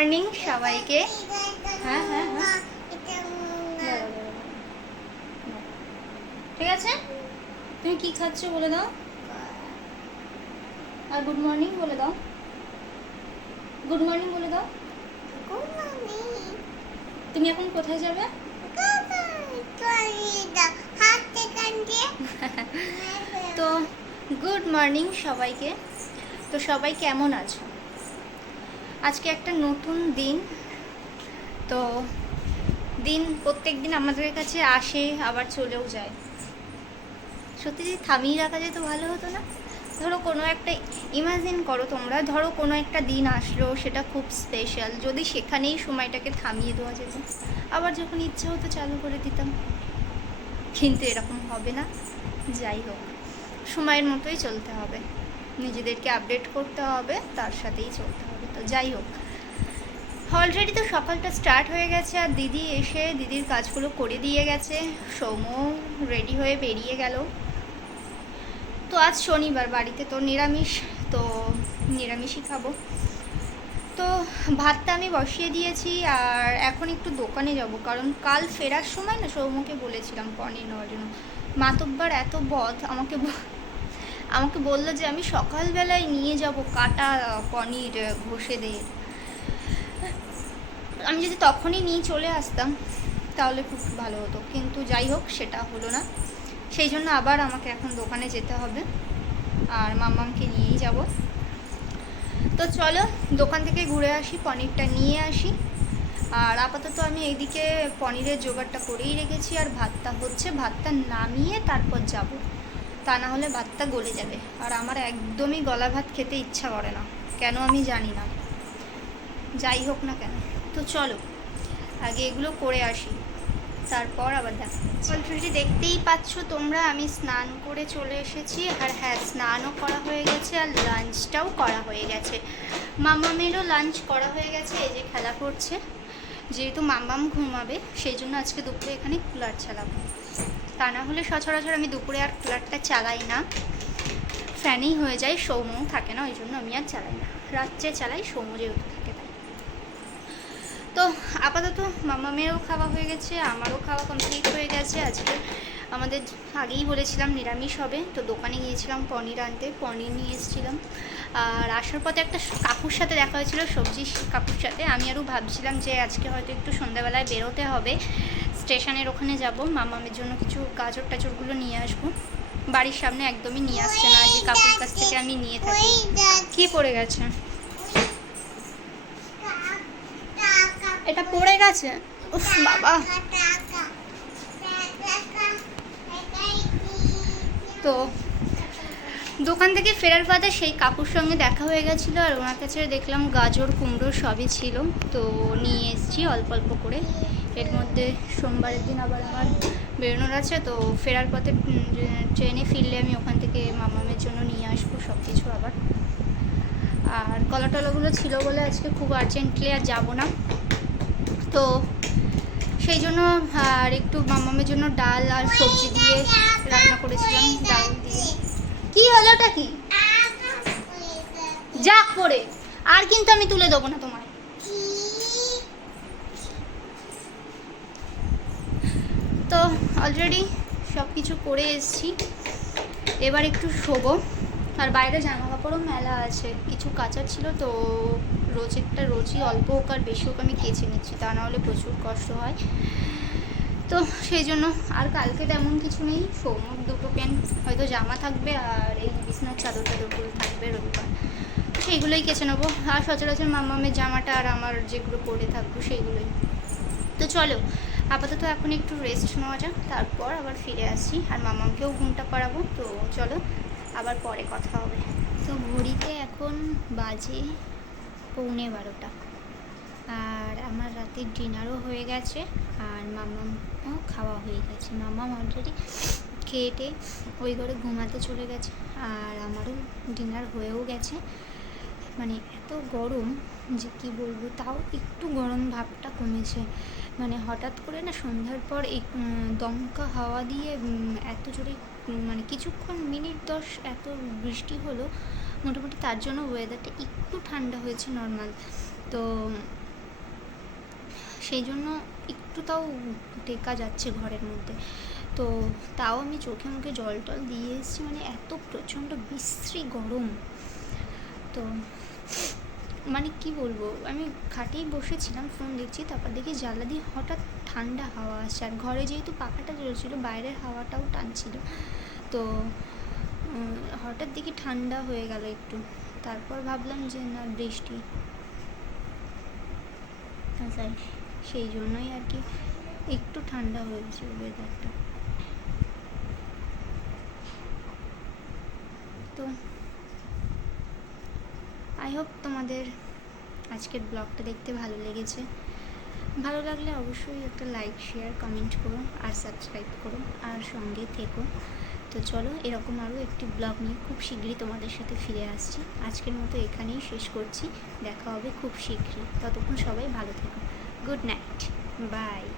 Morning সবাইকে। হ্যাঁ হ্যাঁ হ্যাঁ। ঠিক আছে? তুমি কি খাচ্ছ বলে দাও। আর গুড মর্নিং বলে দাও। গুড মর্নিং বলে দাও। তুমি এখন কোথায় যাবে? তো গুড মর্নিং সবাইকে। তো সবাই কেমন আছো? আজকে একটা নতুন দিন। তো দিন প্রত্যেক দিন আমাদের কাছে আসে, আবার চলেও যায়। সত্যি যদি থামিয়ে রাখা যেত ভালো হতো না। ধরো কোনো একটা ইমাজিন করো তোমরা, ধরো কোনো একটা দিন আসলো, সেটা খুব স্পেশাল যদি সেখানেই সময়টাকে থামিয়ে দেওয়া যেত। আবার যখন ইচ্ছে হতো চালু করে দিতাম। কিন্তু এরকম হবে না। যাই হোক, সময়ের মতোই চলতে হবে। নিজেদেরকে আপডেট করতে হবে, তার সাথেই চলতে হবে। তো যাই হোক অলরেডি তো সকালটা স্টার্ট হয়ে গেছে আর দিদি এসে দিদির কাজগুলো করে দিয়ে গেছে। সৌম্য রেডি হয়ে বেরিয়ে গেল। তো আজ শনিবার, বাড়িতে তো নিরামিষ, তো নিরামিষই খাব। তো ভাতটা আমি বসিয়ে দিয়েছি আর এখন একটু দোকানে যাব, কারণ কাল ফেরার সময় না সৌম্যকে বলেছিলাম পনির নেওয়ার জন্য। মাতব্বার এত বধ আমাকে আমাকে বলল যে আমি সকালবেলায় নিয়ে যাব কাটা পনির ঘষে দিয়ে আমি যদি তখনই নিয়ে চলে আসতাম, তাহলে খুব ভালো হতো। কিন্তু যাই হোক, সেটা হলো না। সেই জন্য আবার আমাকে এখন দোকানে যেতে হবে। আর মামামকে নিয়েই যাব। তো চলো, দোকান থেকে ঘুরে আসি, পনিরটা নিয়ে আসি। আর আপাতত আমি এইদিকে পনিরের জোগাড়টা করেই রেখেছি। আর ভাতটা হচ্ছে, ভাতটা নামিয়ে তারপর যাব। তা না হলে ভাতটা গলে যাবে। আর আমার একদমই গলা ভাত খেতে ইচ্ছা করে না। কেন আমি জানি না। যাই হোক না কেন। তো চলো, আগে এগুলো করে আসি। তারপর আবার দেখা অলরেডি দেখতেই পাচ্ছ তোমরা, আমি স্নান করে চলে এসেছি। আর হ্যাঁ স্নানও করা হয়ে গেছে আর লাঞ্চটাও করা হয়ে গেছে। মামামেরও লাঞ্চ করা হয়ে গেছে, এই যে খেলা করছে। যেহেতু মামাম ঘুমাবে, সেই জন্য আজকে দুপুরে এখানে কুলার চালাবো। তা না হলে সচরাচর আমি দুপুরে আর কুলারটা চালাই না। ফ্যানেই হয়ে যায় সৌম্য, থাকে না ওই জন্য আমি আর চালাই না। রাত্রে চালাই, সৌম্য যেহেতু থাকে তাই। তো আপাতত মামা মেয়েরও খাওয়া হয়ে গেছে, আমারও খাওয়া কমপ্লিট হয়ে গেছে। আজকে আমাদের আগেই বলেছিলাম নিরামিষ হবে, তো দোকানে গিয়েছিলাম পনির আনতে, পনির নিয়ে এসেছিলাম। আর আসার পথে একটা কাকুর সাথে দেখা হয়েছিল, সবজি কাকুর সাথে। আমি আরও ভাবছিলাম যে আজকে হয়তো একটু সন্ধ্যাবেলায় বেরোতে হবে স্টেশনের ওখানে যাব। মামামের জন্য কিছু গাজর টাজরগুলো নিয়ে আসব। বাড়ির সামনে একদমই নিয়ে আসছে না, যে কাকুর কাছ থেকে আমি নিয়ে থাকি। কি পড়ে গেছে? এটা পড়ে গেছে? উফ, বাবা। তো দোকান থেকে ফেরার পথে সেই কাকুর সঙ্গে দেখা হয়ে গেছিল আর ওনার কাছে দেখলাম গাজর, কুমড়ো সবই ছিল। তো নিয়ে এসেছি অল্প অল্প করে। এর মধ্যে সোমবারের দিন আবার আমার বেরোনোর আছে। তো ফেরার পথে ট্রেনে ফিরলে আমি ওখান থেকে মামামের জন্য নিয়ে আসব সব কিছু আবার। আর কলা টলাগুলো ছিল বলে আজকে খুব আর্জেন্টলি আর যাব না। তো সেই জন্য, আর একটু মামামের জন্য ডাল আর সবজি দিয়ে রান্না করেছিলাম। কি হলো ওটা কি? যাক পড়ে আর কিন্তু আমি তুলে দেবো না তোমার তো অলরেডি সব কিছু করে এসেছি। এবার একটু শোবো। আর বাইরে জামা কাপড়ও মেলা আছে। কিছু কাচার ছিল তো রোজ একটা রোজই অল্প হোক আর বেশি হোক আমি কেচে নিচ্ছি। তা না হলে প্রচুর কষ্ট হয়। তো সেই জন্য আর কালকে তেমন কিছু নেই। সৌমুখ দুটো প্যান্ট, হয়তো জামা থাকবে আর এই বিছনার চাদর টাদরগুলো থাকবে রবিবার। সেইগুলোই কেচে নেব। আর সচরাচর মামামের জামাটা আর আমার যেগুলো পরে থাকব সেইগুলোই। তো চলো, আপাতত এখন একটু রেস্ট নেওয়া যাক, তারপর আবার ফিরে আসি। আর মামামকেও ঘুমটা পাড়াবো তো চলো, আবার পরে কথা হবে। তো ঘড়িতে এখন বাজে পৌনে বারোটা। আর আমার রাতের ডিনারও হয়ে গেছে আর মামামও খাওয়া হয়ে গেছে। মামাম অলরেডি খেয়েটে ওই ঘরে ঘুমাতে চলে গেছে আর আমারও ডিনার হয়েও গেছে। মানে এত গরম যে কি বলব, তাও একটু গরম ভাবটা কমেছে। মানে হঠাৎ করে না সন্ধ্যার পর এই দমকা হাওয়া দিয়ে এত জোরে মানে কিছুক্ষণ মিনিট দশ এত বৃষ্টি হলো, মোটামুটি তার জন্য ওয়েদারটা একটু ঠান্ডা হয়েছে নর্মাল তো সেই জন্য একটু তাও টেকা যাচ্ছে ঘরের মধ্যে। তো তাও আমি চোখে মুখে জল টল দিয়ে এসেছি মানে এত প্রচণ্ড বিশ্রী গরম। তো মানে কি বলব, আমি খাটেই বসেছিলাম ফোন দেখছি, তারপর দেখি জানলা দিয়ে হঠাৎ ঠান্ডা হাওয়া আসছে। আর ঘরে যেহেতু পাখাটা চলছিল বাইরের হাওয়াটাও টানছিল। তো হঠাৎ দেখি ঠান্ডা হয়ে গেল একটু। তারপর ভাবলাম যে না, বৃষ্টি। তাই সেই জন্যই আর কি একটু ঠান্ডা হয়েছে ওয়েদারটা তো আই হোপ তোমাদের আজকের ব্লগটা দেখতে ভালো লেগেছে। ভালো লাগলে অবশ্যই একটা লাইক শেয়ার কমেন্ট করো আর সাবস্ক্রাইব করো আর সঙ্গে থেকো। তো চলো, এরকম আরও একটি ব্লগ নিয়ে খুব শীঘ্রই তোমাদের সাথে ফিরে আসছি। আজকের মতো এখানেই শেষ করছি। দেখা হবে খুব শীঘ্রই। ততক্ষণ সবাই ভালো থেকো। good night. Bye.